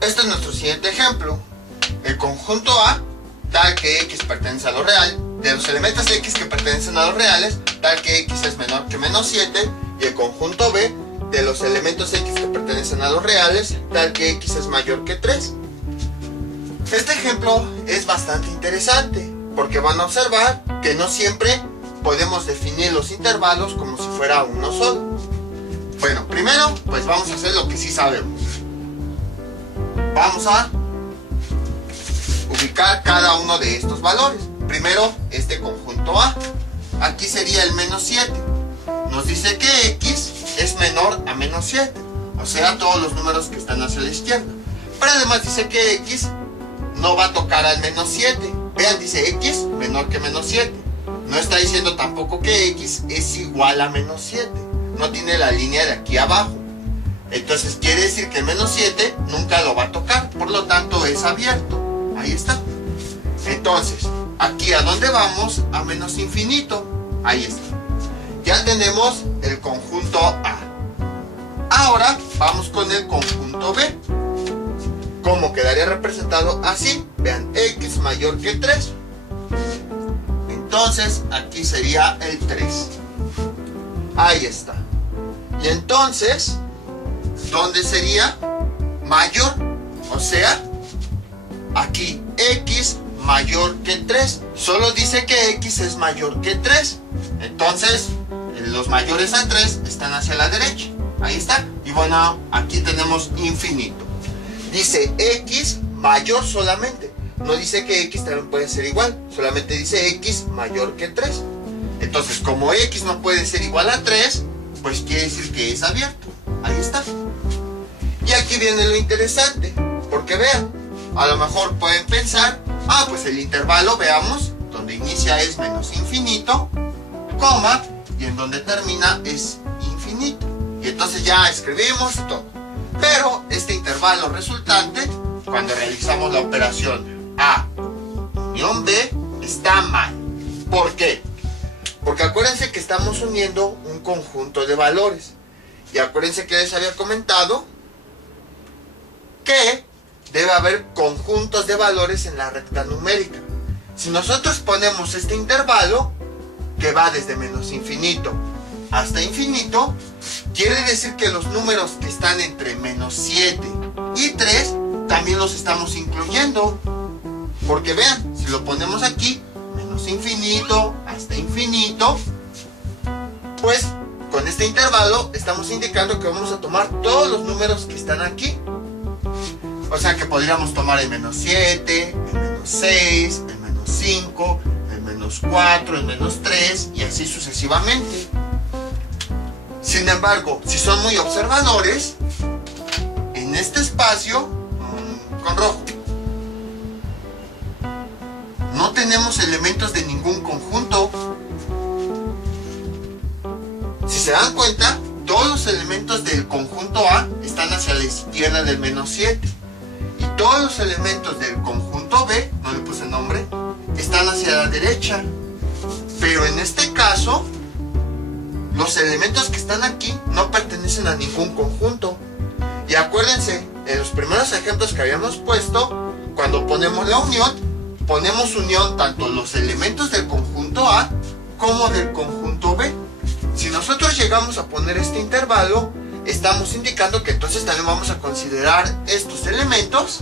Este es nuestro siguiente ejemplo. El conjunto A, tal que X pertenece a lo real, de los elementos X que pertenecen a los reales, tal que X es menor que menos 7, y el conjunto B, de los elementos X que pertenecen a los reales, tal que X es mayor que 3. Este ejemplo es bastante interesante, porque van a observar que no siempre podemos definir los intervalos como si fuera uno solo. Bueno, primero, pues vamos a hacer lo que sí sabemos. Vamos a ubicar cada uno de estos valores. Primero, este conjunto A. Aquí sería el menos 7. Nos dice que X es menor a menos 7. O sea, todos los números que están hacia la izquierda. Pero además dice que X no va a tocar al menos 7. Vean, dice X menor que menos 7. No está diciendo tampoco que X es igual a menos 7. No tiene la línea de aquí abajo. Entonces quiere decir que el menos 7 nunca lo va a tocar. Por lo tanto es abierto. Ahí está. Entonces, aquí a dónde vamos, a menos infinito. Ahí está. Ya tenemos el conjunto A. Ahora vamos con el conjunto B. ¿Cómo quedaría representado? Así. Vean, X mayor que 3. Entonces aquí sería el 3. Ahí está. Y entonces, ¿dónde sería? Mayor. O sea, aquí X mayor que 3. Solo dice que X es mayor que 3. Entonces, los mayores a 3 están hacia la derecha. Ahí está. Y bueno, aquí tenemos infinito. Dice X mayor solamente. No dice que X también puede ser igual. Solamente dice X mayor que 3. Entonces, como X no puede ser igual a 3, pues quiere decir que es abierto. Ahí está. Y aquí viene lo interesante. Porque vean, a lo mejor pueden pensar, pues el intervalo, veamos, donde inicia es menos infinito, coma, y en donde termina es infinito. Y entonces ya escribimos todo. Pero este intervalo resultante, cuando realizamos la operación A unión B, está mal. ¿Por qué? Porque acuérdense que estamos uniendo un conjunto de valores. Y acuérdense que les había comentado que debe haber conjuntos de valores en la recta numérica. Si nosotros ponemos este intervalo, que va desde menos infinito hasta infinito, quiere decir que los números que están entre menos 7 y 3 también los estamos incluyendo. Porque vean, si lo ponemos aquí, menos infinito hasta infinito, pues con este intervalo estamos indicando que vamos a tomar todos los números que están aquí. O sea que podríamos tomar el menos 7, el menos 6, el menos 5, el menos 4, el menos 3 y así sucesivamente. Sin embargo, si son muy observadores, en este espacio, con rojo, no tenemos elementos de ningún conjunto. Si se dan cuenta, todos los elementos del conjunto A están hacia la izquierda del menos 7. Y todos los elementos del conjunto B, no le puse nombre, están hacia la derecha. Pero en este caso, los elementos que están aquí no pertenecen a ningún conjunto. Y acuérdense, en los primeros ejemplos que habíamos puesto, cuando ponemos la unión, ponemos unión tanto los elementos del conjunto A como del conjunto B. Si nosotros llegamos a poner este intervalo, estamos indicando que entonces también vamos a considerar estos elementos,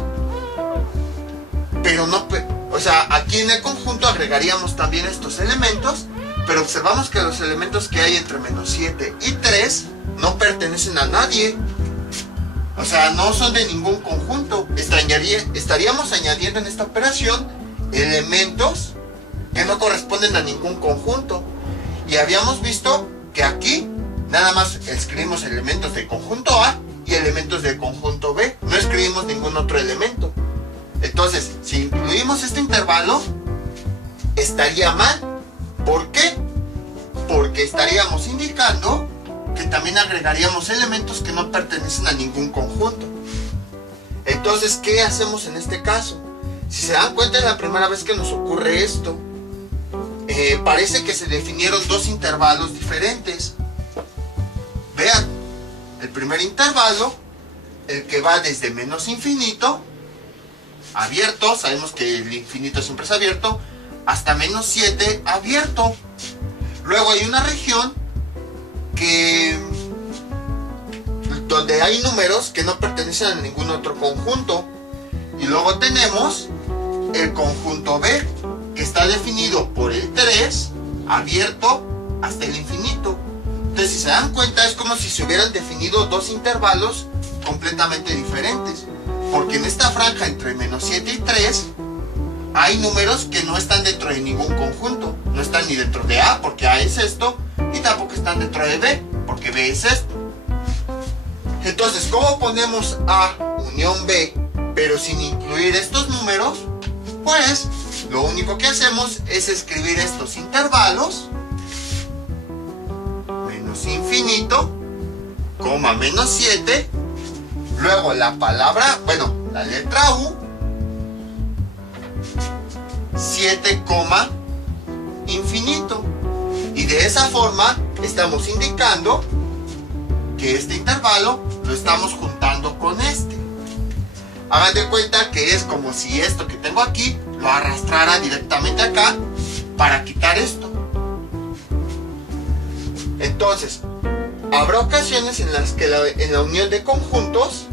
pero no, o sea, aquí en el conjunto agregaríamos también estos elementos, pero observamos que los elementos que hay entre menos 7 y 3 no pertenecen a nadie. O sea, no son de ningún conjunto. Estaríamos añadiendo en esta operación elementos que no corresponden a ningún conjunto. Y habíamos visto que aquí nada más escribimos elementos del conjunto A y elementos del conjunto B. No escribimos ningún otro elemento. Entonces, si incluimos este intervalo, estaría mal. ¿Por qué? Porque estaríamos indicando que también agregaríamos elementos que no pertenecen a ningún conjunto. Entonces, ¿qué hacemos en este caso? Si se dan cuenta, es la primera vez que nos ocurre esto. Parece que se definieron dos intervalos diferentes. Vean, el primer intervalo, el que va desde menos infinito, abierto, sabemos que el infinito siempre es abierto, hasta menos 7, abierto. Luego hay una región donde hay números que no pertenecen a ningún otro conjunto. Y luego tenemos el conjunto B, que está definido por el 3, abierto hasta el infinito. Entonces, si se dan cuenta, es como si se hubieran definido dos intervalos completamente diferentes. Porque en esta franja entre menos 7 y 3, hay números que no están dentro de ningún conjunto. No están ni dentro de A, porque A es esto, y tampoco están dentro de B, porque B es esto. Entonces, ¿cómo ponemos A unión B, pero sin incluir estos números? Pues, lo único que hacemos es escribir estos intervalos, menos infinito, coma menos 7, luego la palabra, bueno, la letra U, 7, infinito. Y de esa forma estamos indicando que este intervalo lo estamos juntando con este. Hagan de cuenta que es como si esto que tengo aquí lo arrastrara directamente acá para quitar esto. Entonces, habrá ocasiones en las que en la unión de conjuntos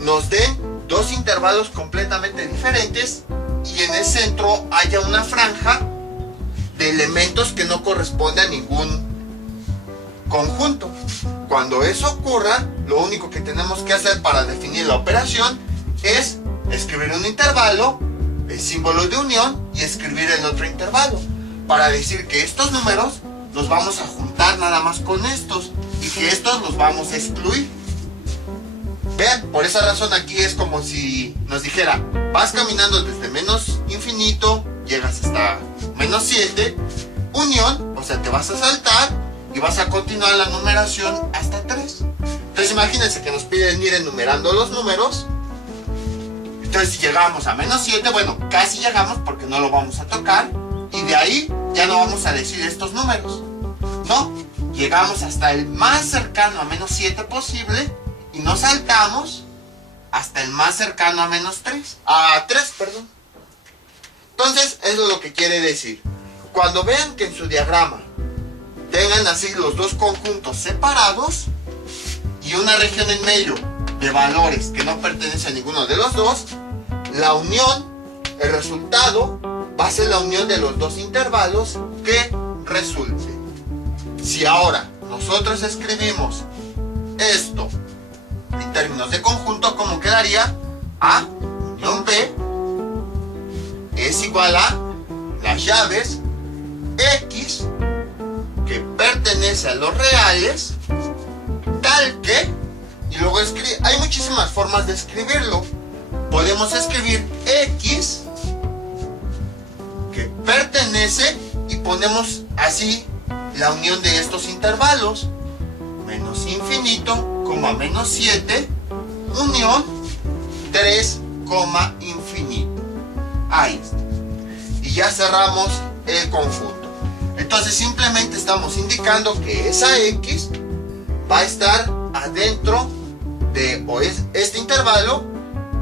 nos den dos intervalos completamente diferentes y en el centro haya una franja de elementos que no corresponde a ningún conjunto. Cuando eso ocurra, lo único que tenemos que hacer para definir la operación es escribir un intervalo, el símbolo de unión, y escribir el otro intervalo, para decir que estos números los vamos a juntar nada más con estos y que estos los vamos a excluir. Vean, por esa razón aquí es como si nos dijera, vas caminando desde menos infinito, llegas hasta menos 7, unión, o sea, te vas a saltar y vas a continuar la numeración hasta 3. Entonces imagínense que nos piden ir enumerando los números. Entonces si llegamos a menos 7, bueno, casi llegamos porque no lo vamos a tocar. Y de ahí ya no vamos a decir estos números. No, llegamos hasta el más cercano a menos 7 posible y nos saltamos hasta el más cercano a menos 3. A 3, perdón. Entonces eso es lo que quiere decir. Cuando vean que en su diagrama tengan así los dos conjuntos separados y una región en medio de valores que no pertenecen a ninguno de los dos, la unión, el resultado, va a ser la unión de los dos intervalos que resulte. Si ahora nosotros escribimos esto en términos de conjunto, ¿cómo quedaría? A unión B es igual a las llaves X que pertenece a los reales, tal que, y luego hay muchísimas formas de escribirlo. Podemos escribir X que pertenece y ponemos así la unión de estos intervalos, menos infinito, menos 7, unión 3, infinito. Ahí está. Y ya cerramos el conjunto. Entonces simplemente estamos indicando que esa X va a estar adentro de este intervalo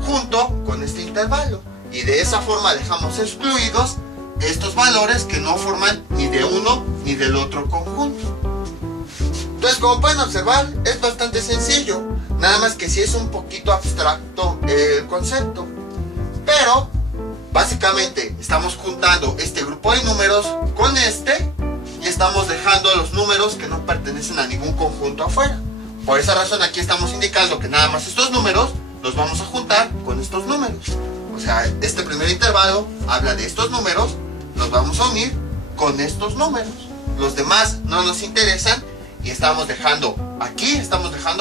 junto con este intervalo. Y de esa forma dejamos excluidos estos valores que no forman ni de uno ni del otro conjunto. Entonces, como pueden observar, es bastante sencillo. Nada más que sí es un poquito abstracto el concepto. Pero básicamente estamos juntando este grupo de números con este y estamos dejando los números que no pertenecen a ningún conjunto afuera. Por esa razón aquí estamos indicando que nada más estos números los vamos a juntar con estos números. O sea, este primer intervalo habla de estos números, los vamos a unir con estos números. Los demás no nos interesan y estamos dejando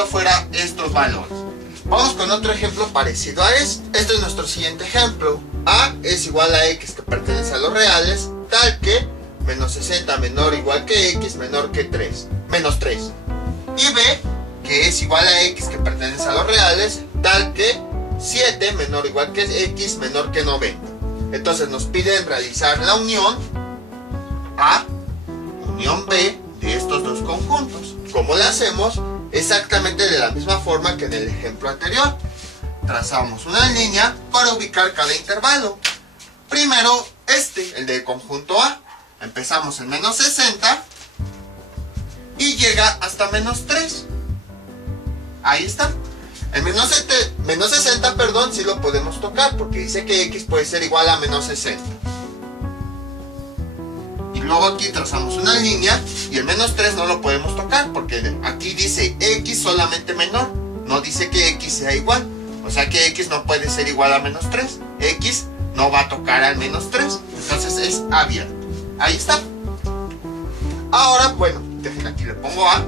afuera estos valores. Vamos con otro ejemplo parecido a este. Este es nuestro siguiente ejemplo. A es igual a X que pertenece a los reales, tal que menos 60 menor o igual que X menor que 3, menos 3. Y B, que es igual a X que pertenece a los reales, tal que 7 menor o igual que X menor que 90. Entonces nos piden realizar la unión A, unión B de estos dos conjuntos. ¿Cómo la hacemos? Exactamente de la misma forma que en el ejemplo anterior. Trazamos una línea para ubicar cada intervalo. Primero el del conjunto A. Empezamos en menos 60 y llega hasta menos 3. Ahí está. El menos 60, perdón, sí lo podemos tocar porque dice que X puede ser igual a menos 60. Y luego aquí trazamos una línea y el menos 3 no lo podemos tocar porque aquí dice X solamente menor. No dice que X sea igual. O sea que X no puede ser igual a menos 3. X no va a tocar al menos 3. Entonces es abierto. Ahí está. Ahora, bueno, dejen aquí le pongo A.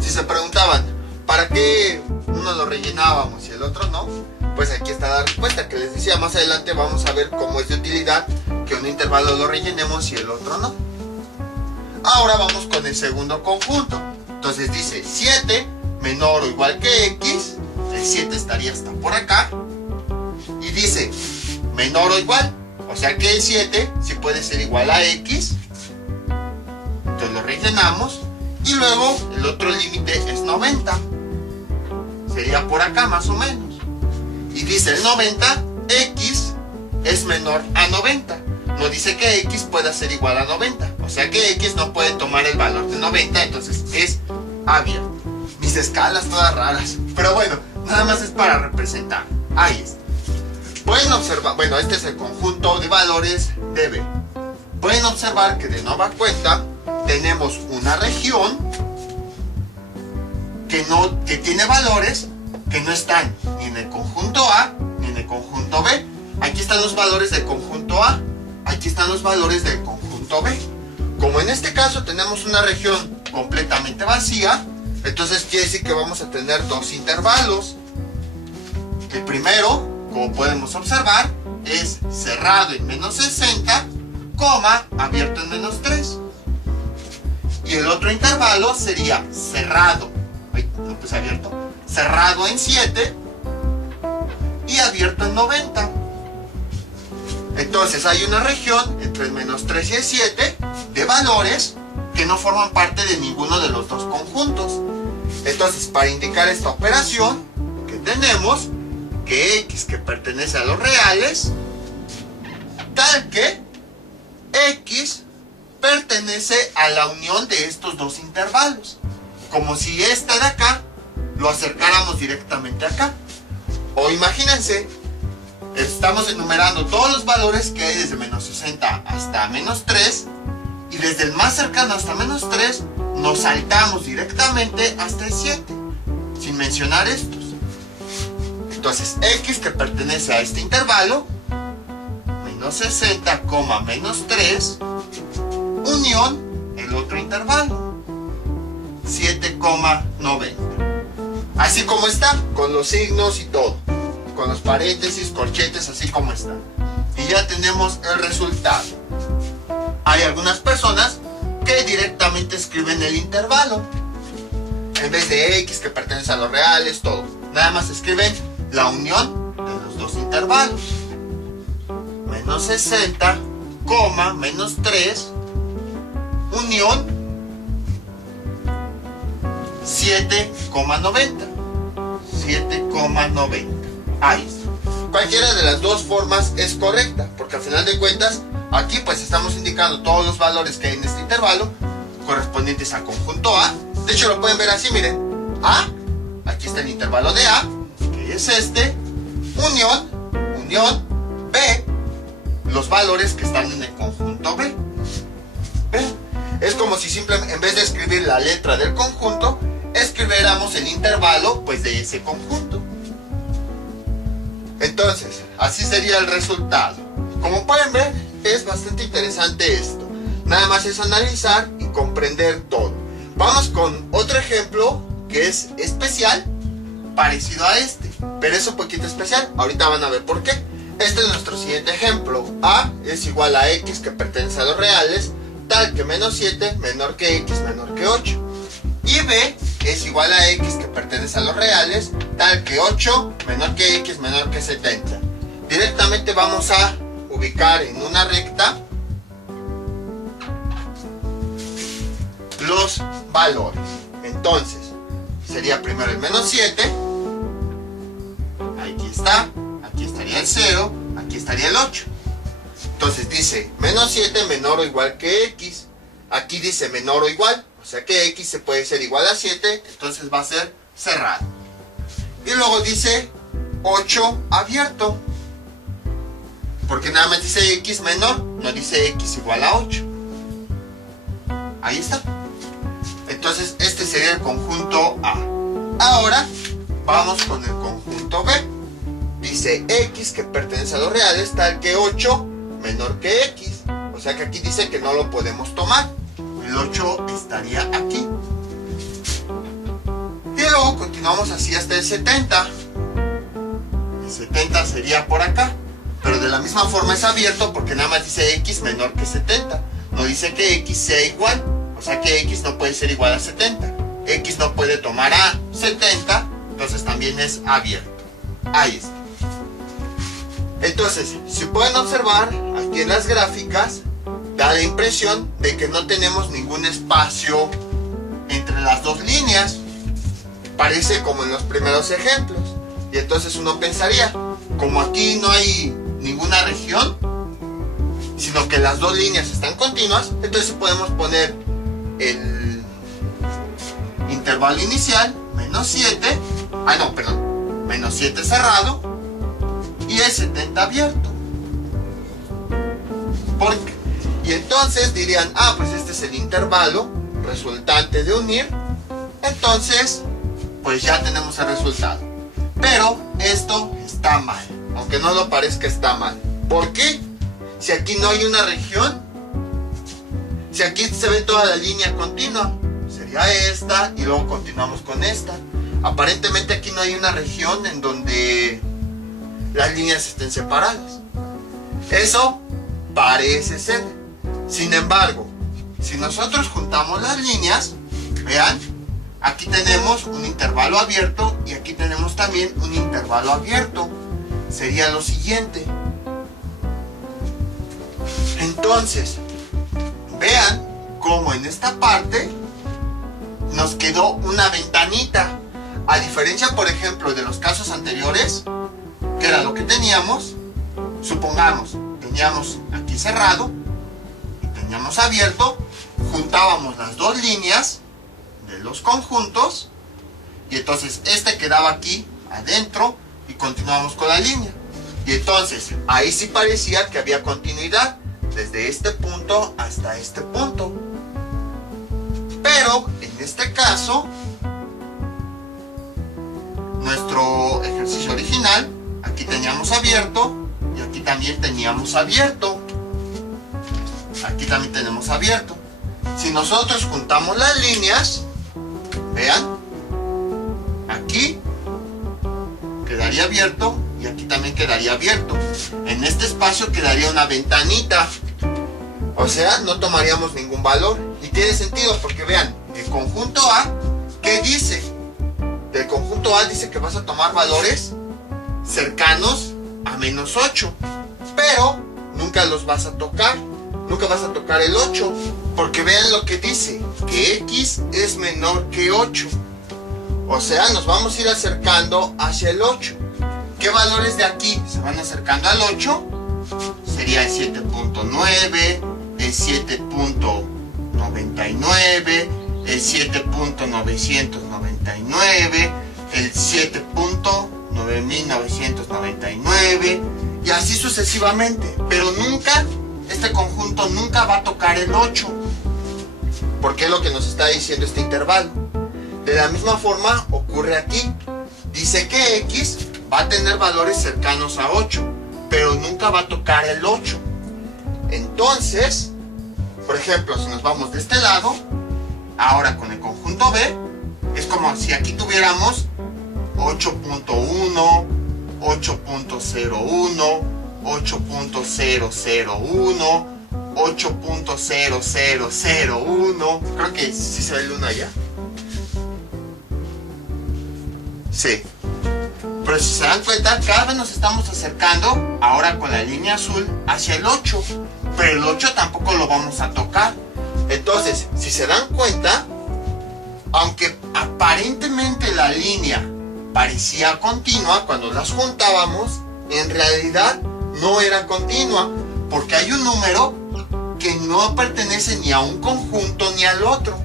Si se preguntaban, ¿para qué uno lo rellenábamos y el otro no? Pues aquí está la respuesta que les decía. Más adelante vamos a ver cómo es de utilidad que un intervalo lo rellenemos y el otro no. Ahora vamos con el segundo conjunto. Entonces dice 7 menor o igual que X. El 7 estaría hasta por acá. Y dice menor o igual. O sea que el 7 sí puede ser igual a X. Entonces lo rellenamos. Y luego el otro límite es 90. Sería por acá más o menos. Y dice el 90, X es menor a 90. No dice que X pueda ser igual a 90. O sea que X no puede tomar el valor de 90. Entonces es abierto. Mis escalas todas raras. Pero bueno, nada más es para representar. Ahí está. Pueden observar, bueno, este es el conjunto de valores de B. Pueden observar que de nueva cuenta tenemos una región que tiene valores que no están ni en el conjunto A ni en el conjunto B. Aquí están los valores del conjunto A, aquí están los valores del conjunto B. Como en este caso tenemos una región completamente vacía, entonces quiere decir que vamos a tener dos intervalos. El primero, como podemos observar, es cerrado en menos 60, coma, abierto en menos 3. Y el otro intervalo sería cerrado, abierto, cerrado en 7 y abierto en 90. Entonces hay una región entre el menos 3 y el 7 de valores que no forman parte de ninguno de los dos conjuntos. Entonces, para indicar esta operación que tenemos, que X que pertenece a los reales, tal que X pertenece a la unión de estos dos intervalos. Como si este de acá lo acercáramos directamente acá. O imagínense, estamos enumerando todos los valores que hay desde menos 60 hasta menos 3. Y desde el más cercano hasta menos 3 nos saltamos directamente hasta el 7. Sin mencionar estos. Entonces X que pertenece a este intervalo, menos 60, menos 3, unión el otro intervalo, 7,90. Así como está, con los signos y todo, con los paréntesis, corchetes, así como está. Y ya tenemos el resultado. Hay algunas personas que directamente escriben el intervalo. En vez de X que pertenece a los reales, todo. Nada más escriben la unión de los dos intervalos. Menos 60, menos 3, unión 7,90. 7,90. Ahí está. Cualquiera de las dos formas es correcta, porque al final de cuentas, aquí pues estamos indicando todos los valores que hay en este intervalo correspondientes al conjunto A. De hecho lo pueden ver así, miren. A, aquí está el intervalo de A, que es este, unión, B, los valores que están en el conjunto B. ¿Ven? Es como si simplemente, en vez de escribir la letra del conjunto, escribiéramos el intervalo pues de ese conjunto. Entonces, así sería el resultado. Como pueden ver, es bastante interesante esto. Nada más es analizar y comprender todo. Vamos con otro ejemplo que es especial, parecido a este, pero es un poquito especial. Ahorita van a ver por qué. Este es nuestro siguiente ejemplo. A es igual a X que pertenece a los reales, tal que menos 7 menor que X menor que 8. Y B es igual a X que pertenece a los reales, tal que 8 menor que X menor que 70. Directamente vamos a ubicar en una recta los valores. Entonces, sería primero el menos 7. Aquí está. Aquí estaría el 0. Aquí estaría el 8. Entonces dice menos 7 menor o igual que X. Aquí dice menor o igual. O sea que X se puede ser igual a 7. Entonces va a ser cerrado. Y luego dice 8 abierto. Porque nada más dice X menor. No dice X igual a 8. Ahí está. Entonces este sería el conjunto A. Ahora vamos con el conjunto B. Dice X que pertenece a los reales tal que 8 menor que X. O sea que aquí dice que no lo podemos tomar. El 8 estaría aquí. Y luego continuamos así hasta el 70. El 70 sería por acá. Pero de la misma forma es abierto porque nada más dice X menor que 70. No dice que X sea igual. O sea que X no puede ser igual a 70. X no puede tomar a 70. Entonces también es abierto. Ahí está. Entonces, si pueden observar, aquí en las gráficas, da la impresión de que no tenemos ningún espacio entre las dos líneas. Parece como en los primeros ejemplos. Y entonces uno pensaría, como aquí no hay ninguna región, sino que las dos líneas están continuas, entonces podemos poner el intervalo inicial, menos 7, menos 7 cerrado, y el 70 abierto. Y entonces dirían, pues este es el intervalo resultante de unir. Entonces, pues ya tenemos el resultado. Pero esto está mal, aunque no lo parezca, está mal. ¿Por qué? Si aquí no hay una región, si aquí se ve toda la línea continua, sería esta y luego continuamos con esta. Aparentemente aquí no hay una región en donde las líneas estén separadas. Eso parece ser. Sin embargo, si nosotros juntamos las líneas, vean, aquí tenemos un intervalo abierto y aquí tenemos también un intervalo abierto. Sería lo siguiente. Entonces, vean cómo en esta parte nos quedó una ventanita. A diferencia, por ejemplo, de los casos anteriores, que era lo que teníamos, supongamos, teníamos aquí cerrado y teníamos abierto, juntábamos las dos líneas de los conjuntos y entonces este quedaba aquí adentro y continuamos con la línea. Y entonces ahí sí parecía que había continuidad desde este punto hasta este punto. Pero en este caso, nuestro ejercicio original, aquí teníamos abierto y aquí también teníamos abierto. Aquí también tenemos abierto. Si nosotros juntamos las líneas, vean, aquí quedaría abierto y aquí también quedaría abierto. En este espacio quedaría una ventanita. O sea, no tomaríamos ningún valor. Y tiene sentido porque vean, el conjunto A, ¿qué dice? Del conjunto A dice que vas a tomar valores cercanos a menos 8. Pero nunca los vas a tocar. Nunca vas a tocar el 8. Porque vean lo que dice, que X es menor que 8. O sea, nos vamos a ir acercando hacia el 8. ¿Qué valores de aquí se van acercando al 8? Sería el 7.9, el 7.99, el 7.999, el 7.9999 y así sucesivamente. Pero nunca, este conjunto nunca va a tocar el 8. Porque es lo que nos está diciendo este intervalo. De la misma forma ocurre aquí. Dice que X va a tener valores cercanos a 8, pero nunca va a tocar el 8. Entonces, por ejemplo, si nos vamos de este lado, ahora con el conjunto B, es como si aquí tuviéramos 8.1, 8.01, 8.001, 8.0001. Creo que sí se ve el 1 allá. C. Pero si se dan cuenta, cada vez nos estamos acercando, ahora con la línea azul, hacia el 8. Pero el 8 tampoco lo vamos a tocar. Entonces, si se dan cuenta, aunque aparentemente la línea parecía continua cuando las juntábamos, en realidad no era continua, porque hay un número que no pertenece ni a un conjunto ni al otro.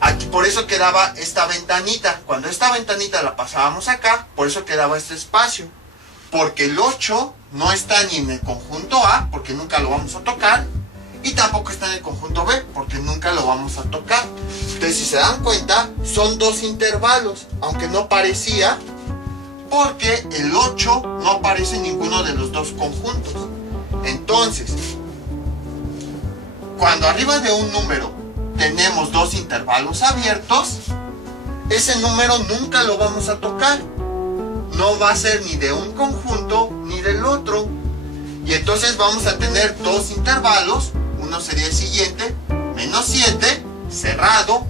Aquí por eso quedaba esta ventanita. Cuando esta ventanita la pasábamos acá, por eso quedaba este espacio. Porque el 8 no está ni en el conjunto A, porque nunca lo vamos a tocar, y tampoco está en el conjunto B, porque nunca lo vamos a tocar. Entonces, si se dan cuenta, son dos intervalos, aunque no parecía, porque el 8 no aparece en ninguno de los dos conjuntos. Entonces, cuando arriba de un número tenemos dos intervalos abiertos, ese número nunca lo vamos a tocar. No va a ser ni de un conjunto ni del otro. Y entonces vamos a tener dos intervalos. Uno sería el siguiente, menos 7, cerrado,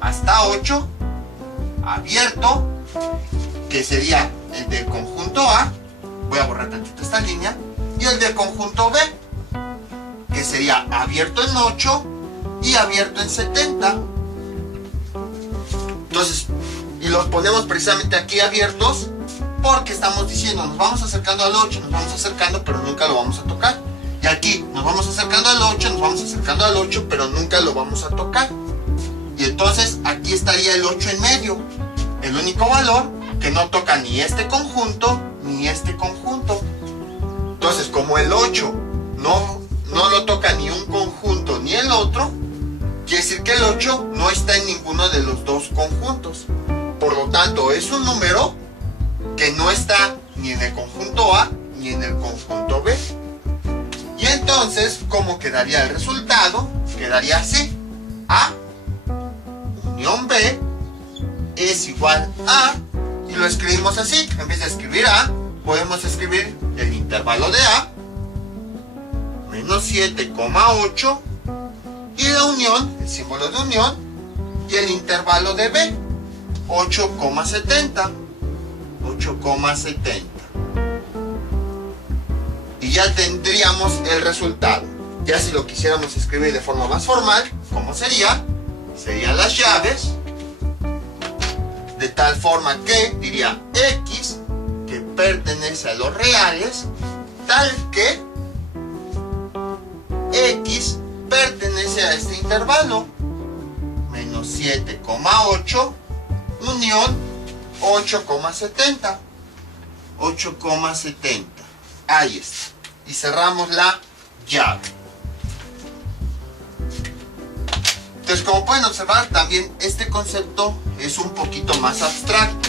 hasta 8, abierto, que sería el del conjunto A. Voy a borrar tantito esta línea. Y el del conjunto B, que sería abierto en 8 y abierto en 70. Entonces, y los ponemos precisamente aquí abiertos porque estamos diciendo, nos vamos acercando al 8, nos vamos acercando, pero nunca lo vamos a tocar. Y aquí nos vamos acercando al 8, nos vamos acercando al 8, pero nunca lo vamos a tocar. Y entonces aquí estaría el 8 en medio, el único valor que no toca ni este conjunto ni este conjunto. Entonces, como el 8 no lo toca ni un conjunto ni el otro, quiere decir que el 8 no está en ninguno de los dos conjuntos. Por lo tanto, es un número que no está ni en el conjunto A ni en el conjunto B. Y entonces, ¿cómo quedaría el resultado? Quedaría así: A unión B es igual a, y lo escribimos así. En vez de escribir A, podemos escribir el intervalo de A, menos 7,8, y la unión, el símbolo de unión, y el intervalo de B, 8,70. 8,70. Y ya tendríamos el resultado. Ya si lo quisiéramos escribir de forma más formal, ¿cómo sería? Serían las llaves, de tal forma que diría X, que pertenece a los reales, tal que X pertenece a este intervalo, menos 7,8, unión 8,70. 8,70. Ahí está. Y cerramos la llave. Entonces, como pueden observar, también este concepto es un poquito más abstracto.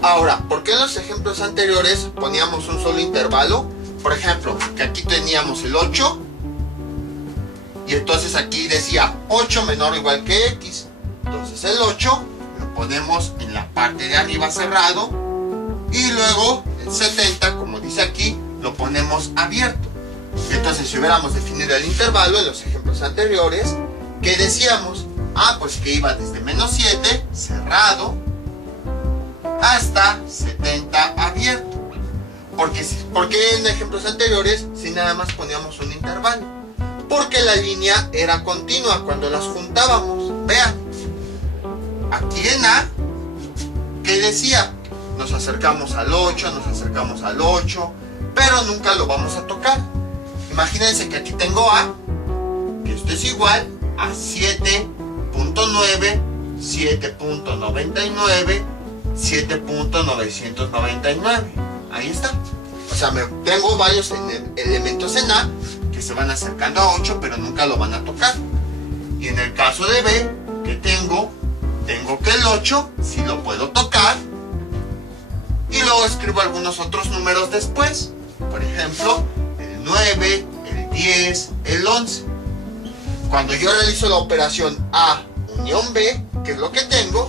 Ahora, ¿por qué en los ejemplos anteriores poníamos un solo intervalo? Por ejemplo, que aquí teníamos el 8, y entonces aquí decía 8 menor o igual que X. Entonces el 8 lo ponemos en la parte de arriba cerrado, y luego el 70, como dice aquí, lo ponemos abierto. Entonces, si hubiéramos definido el intervalo en los ejemplos anteriores, ¿qué decíamos? Ah, pues que iba desde menos 7, cerrado, hasta 70, abierto. Porque en ejemplos anteriores, si nada más poníamos un intervalo. Porque la línea era continua cuando las juntábamos. Vean, aquí en A, ¿qué decía? Nos acercamos al 8, nos acercamos al 8, pero nunca lo vamos a tocar. Imagínense que aquí tengo A, que esto es igual a 7.9, 7.99, 7.999. Ahí está. O sea, tengo varios elementos en A que se van acercando a 8, pero nunca lo van a tocar. Y en el caso de B, que tengo que el 8 sí lo puedo tocar. Y luego escribo algunos otros números después. Por ejemplo, el 9, el 10, el 11. Cuando yo realizo la operación A unión B, que es lo que tengo,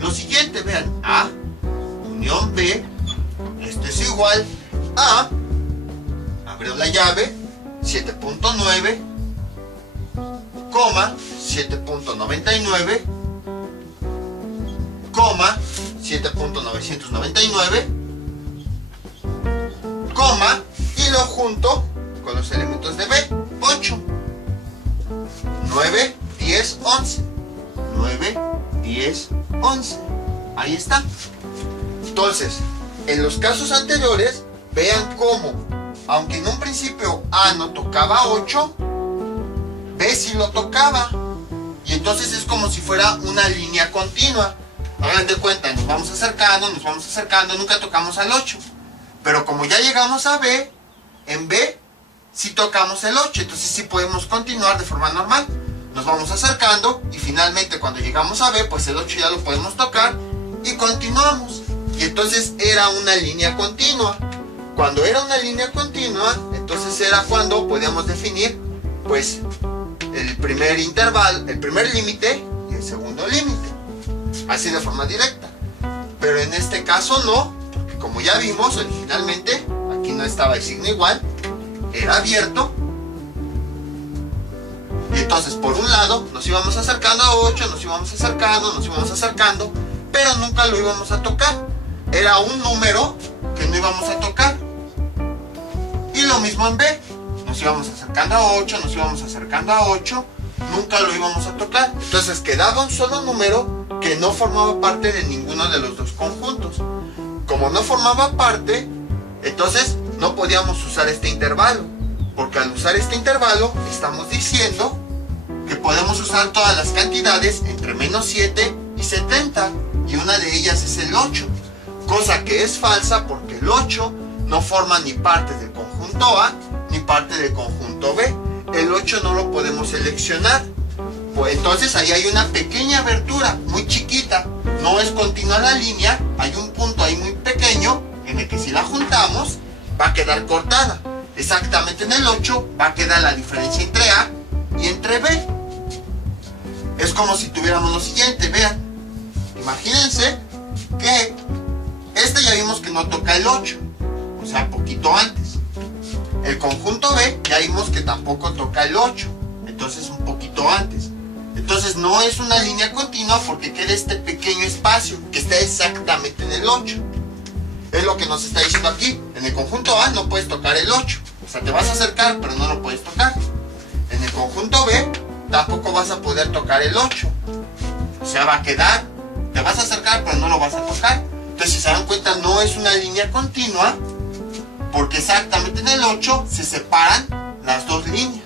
lo siguiente, vean, A unión B, esto es igual a, abro la llave, 7.9, 7.99, coma 7.999, coma, y lo junto con los elementos de B, 8, 9, 10, 11, 9, 10, 11. Ahí está. Entonces, en los casos anteriores, vean cómo, aunque en un principio A no tocaba 8, B sí lo tocaba. Y entonces es como si fuera una línea continua. Hagan de cuenta, nos vamos acercando, nunca tocamos al 8. Pero como ya llegamos a B, en B sí tocamos el 8, entonces sí podemos continuar de forma normal. Nos vamos acercando y finalmente cuando llegamos a B, pues el 8 ya lo podemos tocar y continuamos. Y entonces era una línea continua. Cuando era una línea continua, entonces era cuando podíamos definir pues el primer intervalo, el primer límite y el segundo límite, así de forma directa. Pero en este caso no, porque como ya vimos originalmente, aquí no estaba el signo igual, era abierto. Y entonces por un lado nos íbamos acercando a 8, nos íbamos acercando, pero nunca lo íbamos a tocar. Era un número que no íbamos a tocar. Y lo mismo en B. Nos íbamos acercando a 8, nunca lo íbamos a tocar. Entonces quedaba un solo número que no formaba parte de ninguno de los dos conjuntos. Como no formaba parte, entonces no podíamos usar este intervalo. Porque al usar este intervalo estamos diciendo que podemos usar todas las cantidades entre menos 7 y 70. Y una de ellas es el 8. Cosa que es falsa porque el 8 no forma ni parte del conjunto A ni parte del conjunto B. El 8 no lo podemos seleccionar. Pues entonces ahí hay una pequeña abertura, muy chiquita. No es continua la línea, hay un punto ahí muy pequeño en el que si la juntamos va a quedar cortada. Exactamente en el 8 va a quedar la diferencia entre A y entre B. Es como si tuviéramos lo siguiente, vean. Imagínense que este ya vimos que no toca el 8, o sea, poquito antes. El conjunto B ya vimos que tampoco toca el 8, entonces un poquito antes. Entonces no es una línea continua porque queda este pequeño espacio que está exactamente en el 8. Es lo que nos está diciendo aquí. En el conjunto A no puedes tocar el 8, o sea, te vas a acercar pero no lo puedes tocar. En el conjunto B tampoco vas a poder tocar el 8, o sea, va a quedar, te vas a acercar pero no lo vas a tocar. Entonces, si se dan cuenta, no es una línea continua porque exactamente en el 8 se separan las dos líneas.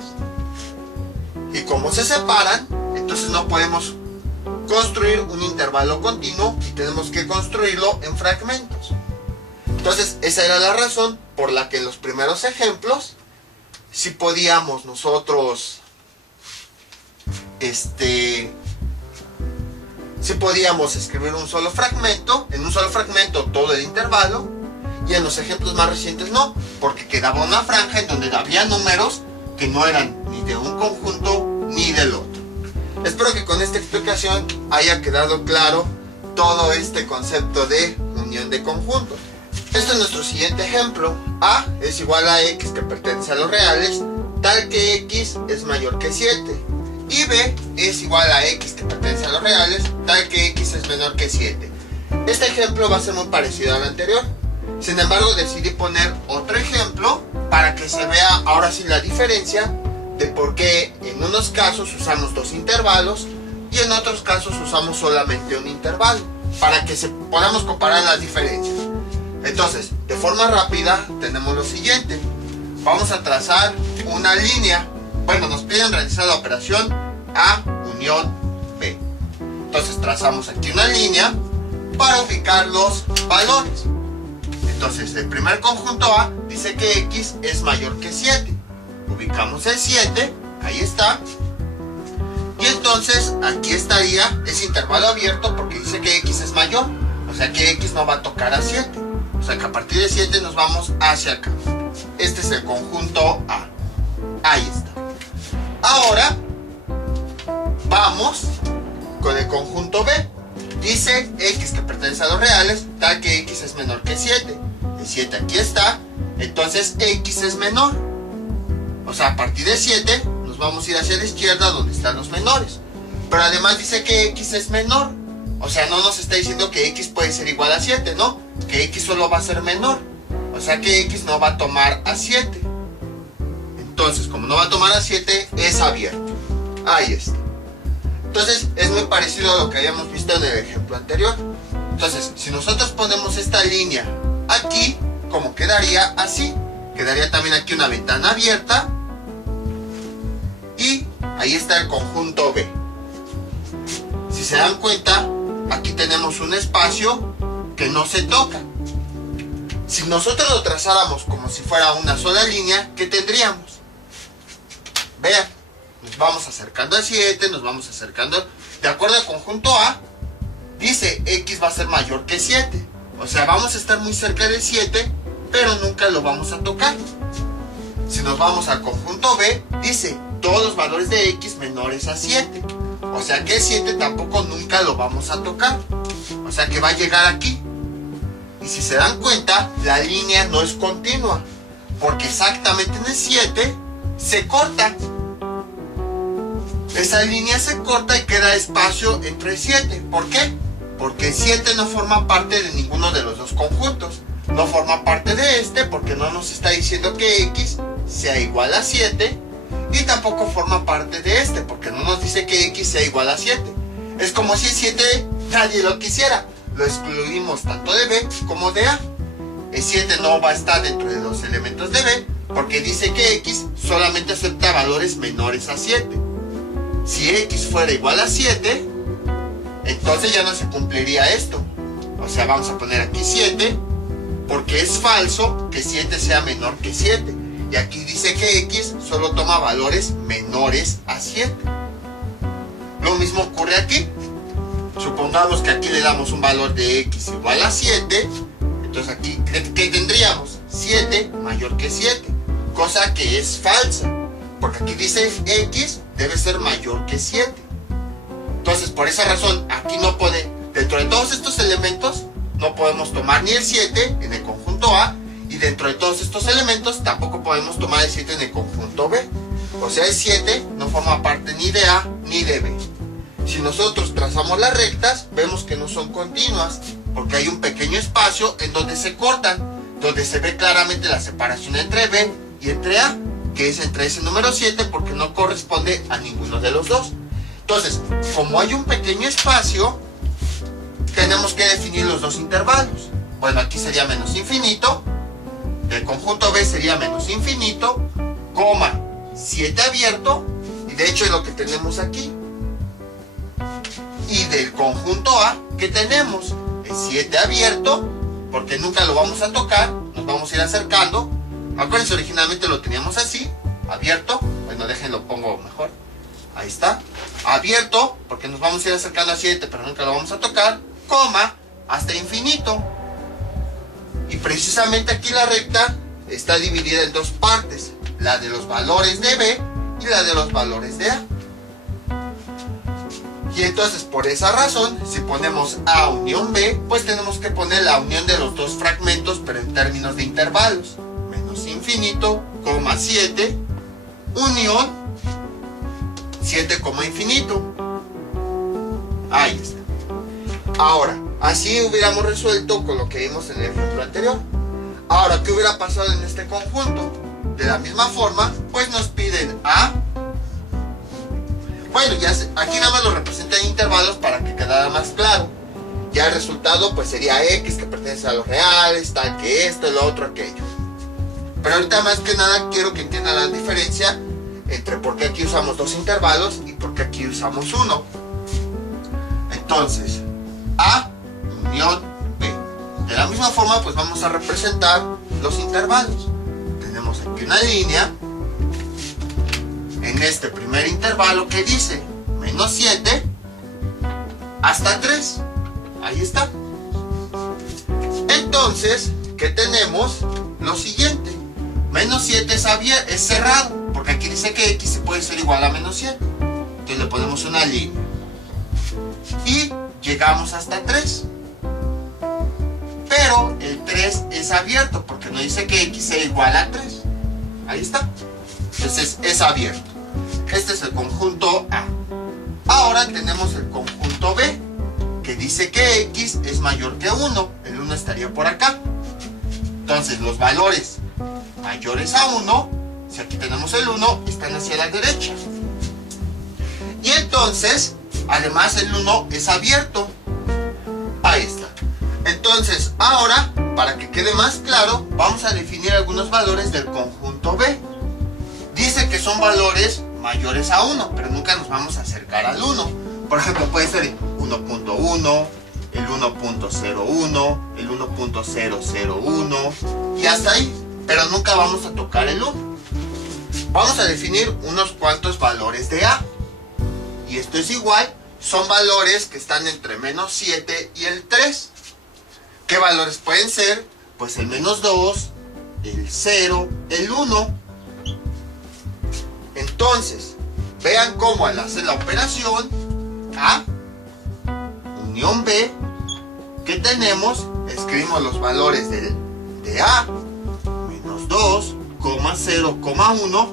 Y como se separan, entonces no podemos construir un intervalo continuo y tenemos que construirlo en fragmentos. Entonces, esa era la razón por la que en los primeros ejemplos sí podíamos nosotros si podíamos escribir un solo fragmento, en un solo fragmento todo el intervalo, y en los ejemplos más recientes no, porque quedaba una franja en donde había números que no eran ni de un conjunto ni del otro. Espero que con esta explicación haya quedado claro todo este concepto de unión de conjuntos. Este es nuestro siguiente ejemplo. A es igual a X que pertenece a los reales, tal que X es mayor que 7. Y B es igual a X que pertenece a los reales, tal que X es menor que 7. Este ejemplo va a ser muy parecido al anterior. Sin embargo, decidí poner otro ejemplo para que se vea ahora sí la diferencia de por qué en unos casos usamos dos intervalos y en otros casos usamos solamente un intervalo, para que podamos comparar las diferencias. Entonces, de forma rápida tenemos lo siguiente. Vamos a trazar una línea. Bueno, nos piden realizar la operación A unión B. Entonces trazamos aquí una línea para ubicar los valores. Entonces el primer conjunto A dice que X es mayor que 7. Ubicamos el 7, ahí está. Y entonces aquí estaría ese intervalo abierto porque dice que X es mayor. O sea que X no va a tocar a 7. O sea que a partir de 7 nos vamos hacia acá. Este es el conjunto A. Ahí está. Ahora vamos con el conjunto B. Dice X que pertenece a los reales, tal que X es menor que 7. El 7 aquí está, entonces X es menor. O sea, a partir de 7 nos vamos a ir hacia la izquierda donde están los menores. Pero además dice que X es menor. O sea, no nos está diciendo que x puede ser igual a 7, ¿no? Que x solo va a ser menor. O sea que x no va a tomar a 7. Entonces, como no va a tomar a 7, es abierto. Ahí está. Entonces, es muy parecido a lo que habíamos visto en el ejemplo anterior. Entonces, si nosotros ponemos esta línea aquí, ¿cómo quedaría? Así. Quedaría también aquí una ventana abierta. Y ahí está el conjunto B. Si se dan cuenta, aquí tenemos un espacio que no se toca. Si nosotros lo trazáramos como si fuera una sola línea, ¿qué tendríamos? Vean, nos vamos acercando a 7, nos vamos acercando. De acuerdo al conjunto A, dice x va a ser mayor que 7. O sea, vamos a estar muy cerca de 7, pero nunca lo vamos a tocar. Si nos vamos al conjunto B, dice todos los valores de x menores a 7. O sea que 7 tampoco nunca lo vamos a tocar. O sea que va a llegar aquí. Y si se dan cuenta, la línea no es continua. Porque exactamente en el 7 se corta. Esa línea se corta y queda espacio entre 7. ¿Por qué? Porque 7 no forma parte de ninguno de los dos conjuntos. No forma parte de este porque no nos está diciendo que x sea igual a 7. Y tampoco forma parte de este porque no nos dice que x sea igual a 7. Es como si el 7 nadie lo quisiera. Lo excluimos tanto de B como de A. El 7 no va a estar dentro de los elementos de B porque dice que x solamente acepta valores menores a 7. Si x fuera igual a 7, entonces ya no se cumpliría esto. O sea, vamos a poner aquí 7 porque es falso que 7 sea menor que 7. Y aquí dice que x solo toma valores menores a 7. Lo mismo ocurre aquí. Supongamos que aquí le damos un valor de x igual a 7. Entonces aquí, ¿qué tendríamos? 7 mayor que 7. Cosa que es falsa. Porque aquí dice x debe ser mayor que 7. Entonces, por esa razón, aquí no puede, dentro de todos estos elementos, no podemos tomar ni el 7 en el conjunto A. Y dentro de todos estos elementos, tampoco podemos tomar el 7 en el conjunto B. O sea, el 7 no forma parte ni de A ni de B. Si nosotros trazamos las rectas, vemos que no son continuas, porque hay un pequeño espacio en donde se cortan, donde se ve claramente la separación entre B y entre A, que es entre ese número 7 porque no corresponde a ninguno de los dos. Entonces, como hay un pequeño espacio, tenemos que definir los dos intervalos. Bueno, aquí sería menos infinito, el conjunto B sería menos infinito, coma, 7 abierto, y de hecho es lo que tenemos aquí. Y del conjunto A, ¿qué tenemos? El 7 abierto, porque nunca lo vamos a tocar, nos vamos a ir acercando. Acuérdense, originalmente lo teníamos así, abierto. Bueno, déjenlo, pongo mejor. Ahí está. Abierto, porque nos vamos a ir acercando a 7, pero nunca lo vamos a tocar. Coma, hasta infinito. Y precisamente aquí la recta está dividida en dos partes. La de los valores de B y la de los valores de A. Y entonces, por esa razón, si ponemos A unión B, pues tenemos que poner la unión de los dos fragmentos, pero en términos de intervalos. Menos infinito, coma 7, unión 7, infinito. Ahí está. Ahora, así hubiéramos resuelto con lo que vimos en el ejemplo anterior. Ahora, ¿qué hubiera pasado en este conjunto? De la misma forma, pues nos piden A. Bueno, ya aquí nada más lo representan en intervalos para que quedara más claro. Ya el resultado pues sería x, que pertenece a los reales, tal que esto, lo otro, aquello. Pero ahorita más que nada quiero que entiendan la diferencia entre por qué aquí usamos dos intervalos y por qué aquí usamos uno. Entonces, A unión B. De la misma forma pues vamos a representar los intervalos. Tenemos aquí una línea en este primer intervalo que dice menos 7 hasta 3. Ahí está. Entonces, ¿qué tenemos? Lo siguiente. Menos 7 es cerrado, porque aquí dice que x puede ser igual a menos 7. Entonces le ponemos una línea. Y llegamos hasta 3. Pero el 3 es abierto, porque no dice que x sea igual a 3. Ahí está. Entonces es abierto. Este es el conjunto A. Ahora tenemos el conjunto B. que dice que x es mayor que 1. El 1 estaría por acá. Entonces los valores mayores a 1, si aquí tenemos el 1, están hacia la derecha. Y entonces, además el 1 es abierto. Ahí está. Entonces, ahora, para que quede más claro, vamos a definir algunos valores del conjunto B. Dice que son valores mayores a 1, pero nunca nos vamos a acercar al 1. Por ejemplo, puede ser el 1.1, el 1.01, el 1.001 y hasta ahí, pero nunca vamos a tocar el 1. Vamos a definir unos cuantos valores de A. Y esto es igual, son valores que están entre menos 7 y el 3. ¿Qué valores pueden ser? Pues el menos 2, el 0, el 1. Entonces, vean cómo al hacer la operación A, unión B, ¿qué tenemos? Escribimos los valores de A, menos 2, 0, 1,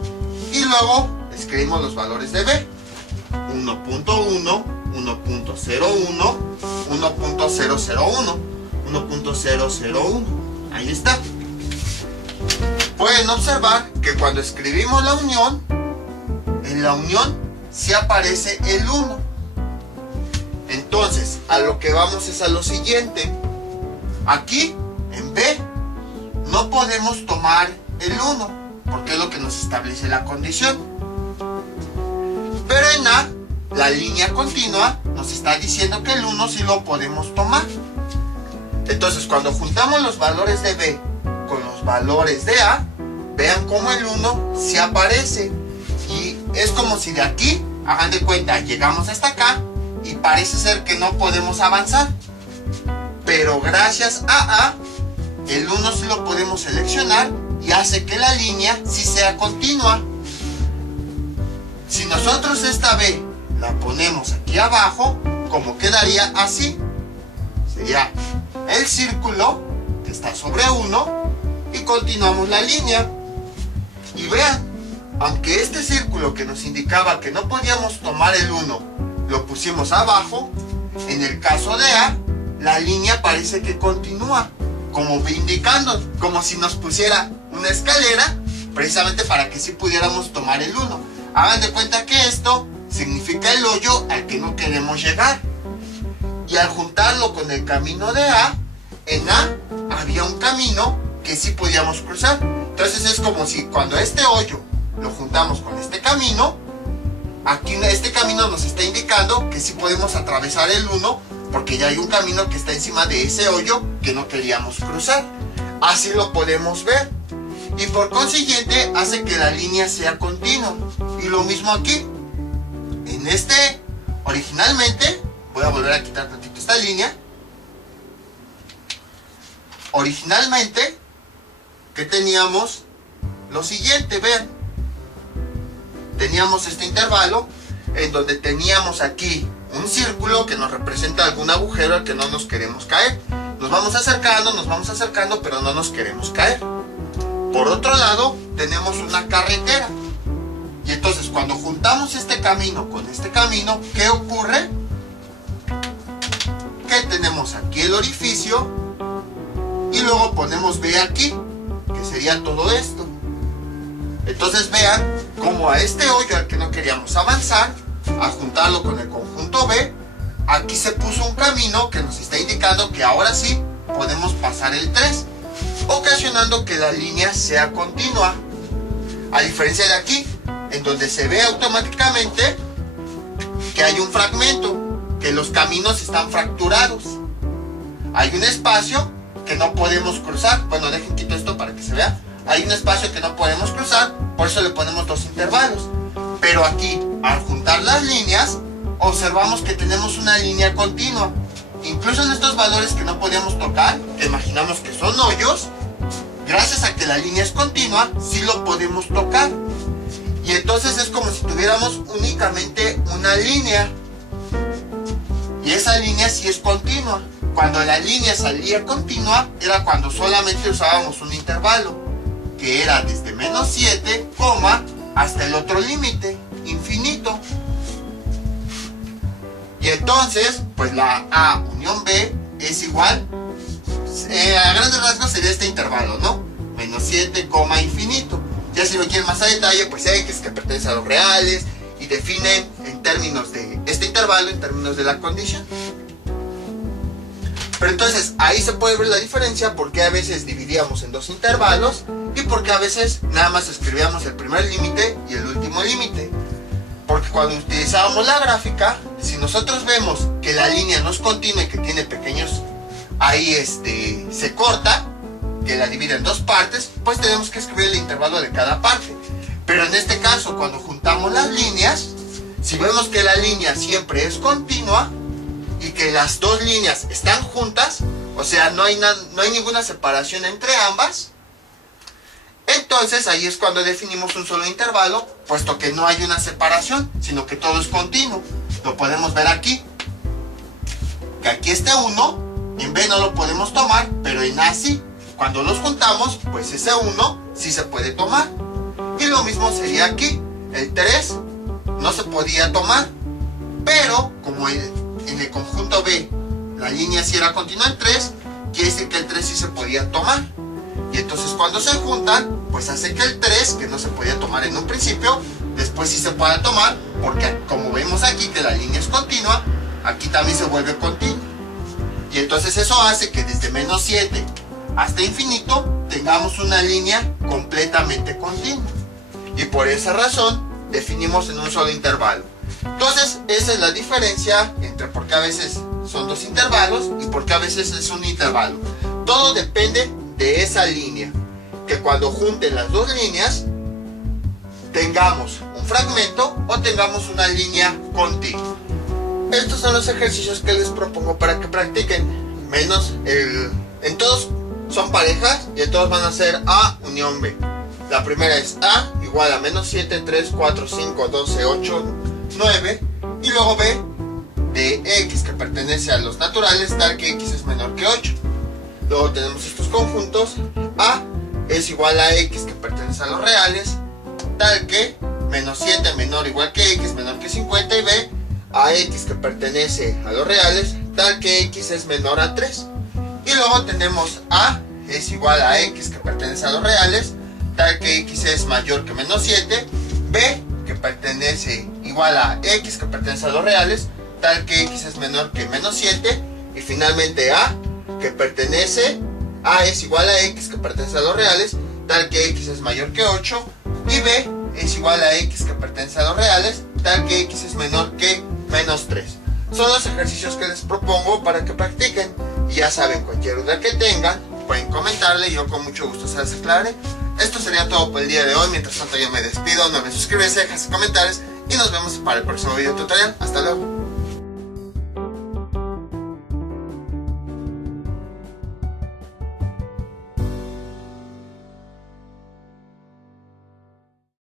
y luego escribimos los valores de B. 1.1, 1.01, 1.001, 1.001. Ahí está. Pueden observar que cuando escribimos la unión, en la unión sí aparece el 1. Entonces, a lo que vamos es a lo siguiente. Aquí, en B, no podemos tomar el 1, porque es lo que nos establece la condición. Pero en A, la línea continua nos está diciendo que el 1 sí lo podemos tomar. Entonces, cuando juntamos los valores de B con los valores de A, vean cómo el 1 sí aparece. Y es como si de aquí, hagan de cuenta, llegamos hasta acá y parece ser que no podemos avanzar. Pero gracias a A, el 1 sí lo podemos seleccionar y hace que la línea sí sea continua. Si nosotros esta B la ponemos aquí abajo, como quedaría así. Sería el círculo que está sobre 1 y continuamos la línea. Y vean, aunque este círculo que nos indicaba que no podíamos tomar el 1 lo pusimos abajo, en el caso de A, la línea parece que continúa, como indicando, como si nos pusiera una escalera, precisamente para que sí pudiéramos tomar el 1. Hagan de cuenta que esto significa el hoyo al que no queremos llegar. Y al juntarlo con el camino de A, en A había un camino que sí podíamos cruzar. Entonces es como si cuando este hoyo lo juntamos con este camino, aquí este camino nos está indicando que sí podemos atravesar el 1, porque ya hay un camino que está encima de ese hoyo que no queríamos cruzar. Así lo podemos ver. Y por consiguiente hace que la línea sea continua. Y lo mismo aquí. En este, originalmente, voy a volver a quitar tantito esta línea. Originalmente, ¿qué teníamos? Lo siguiente, vean. Teníamos este intervalo en donde teníamos aquí un círculo que nos representa algún agujero al que no nos queremos caer. Nos vamos acercando, pero no nos queremos caer. Por otro lado, tenemos una carretera. Y entonces, cuando juntamos este camino con este camino, ¿qué ocurre? Que tenemos aquí el orificio y luego ponemos B aquí, que sería todo esto. Entonces vean cómo a este hoyo al que no queríamos avanzar, al juntarlo con el conjunto B, aquí se puso un camino que nos está indicando que ahora sí podemos pasar el 3, ocasionando que la línea sea continua. A diferencia de aquí, en donde se ve automáticamente que hay un fragmento, que los caminos están fracturados. Hay un espacio que no podemos cruzar. Bueno, dejen quito esto para que se vea. Hay un espacio que no podemos cruzar, por eso le ponemos dos intervalos. Pero aquí, al juntar las líneas, observamos que tenemos una línea continua. Incluso en estos valores que no podíamos tocar, que imaginamos que son hoyos, gracias a que la línea es continua, sí lo podemos tocar. Y entonces es como si tuviéramos únicamente una línea. Y esa línea sí es continua. Cuando la línea salía continua, era cuando solamente usábamos un intervalo, que era desde menos 7, hasta el otro límite, infinito. Y entonces, pues la A unión B es igual, a grandes rasgos sería este intervalo, ¿no? Menos 7, infinito. Ya si lo quieren más a detalle, pues X que pertenece a los reales y definen en términos de este intervalo, en términos de la condición. Pero entonces ahí se puede ver la diferencia, porque a veces dividíamos en dos intervalos y porque a veces nada más escribíamos el primer límite y el último límite. Porque cuando utilizábamos la gráfica, si nosotros vemos que la línea no es continua y que tiene pequeños, ahí se corta, que la divide en dos partes, pues tenemos que escribir el intervalo de cada parte. Pero en este caso, cuando juntamos las líneas, si vemos que la línea siempre es continua y que las dos líneas están juntas, o sea, no hay ninguna separación entre ambas, entonces ahí es cuando definimos un solo intervalo, puesto que no hay una separación, sino que todo es continuo. Lo podemos ver aquí, que aquí este 1, en B no lo podemos tomar, pero en A sí. Cuando los juntamos, pues ese 1 sí se puede tomar. Y lo mismo sería aquí, el 3 no se podía tomar, pero como en el conjunto B la línea sí era continua en 3, quiere decir que el 3 sí se podía tomar. Y entonces cuando se juntan, pues hace que el 3, que no se podía tomar en un principio, después sí se pueda tomar, porque como vemos aquí que la línea es continua, aquí también se vuelve continua. Y entonces eso hace que desde menos 7 hasta infinito tengamos una línea completamente continua. Y por esa razón definimos en un solo intervalo. Entonces esa es la diferencia entre por qué a veces son dos intervalos y por qué a veces es un intervalo. Todo depende de esa línea, que cuando junten las dos líneas tengamos un fragmento o tengamos una línea continua. Estos son los ejercicios que les propongo para que practiquen. En todos son parejas y en todos van a ser A unión B. La primera es A igual a menos 7, 3, 4, 5, 12, 8, 9, y luego B de X, que pertenece a los naturales, tal que X es menor que 8. Luego tenemos estos conjuntos. A es igual a X, que pertenece a los reales, tal que menos 7 menor o igual que X menor que 50, y B a X, que pertenece a los reales, tal que X es menor a 3. Y luego tenemos A es igual a X, que pertenece a los reales, tal que X es mayor que menos 7, B que pertenece igual a X, que pertenece a los reales, tal que X es menor que menos 7, y finalmente A es igual a X, que pertenece a los reales, tal que X es mayor que 8, y B es igual a X, que pertenece a los reales, tal que X es menor que menos 3. Son los ejercicios que les propongo para que practiquen, y ya saben, cualquier duda que tengan pueden comentarle y yo con mucho gusto se las aclare. Esto sería todo por el día de hoy. Mientras tanto yo me despido, no olviden suscribirse, dejar sus comentarios y nos vemos para el próximo video tutorial. Hasta luego.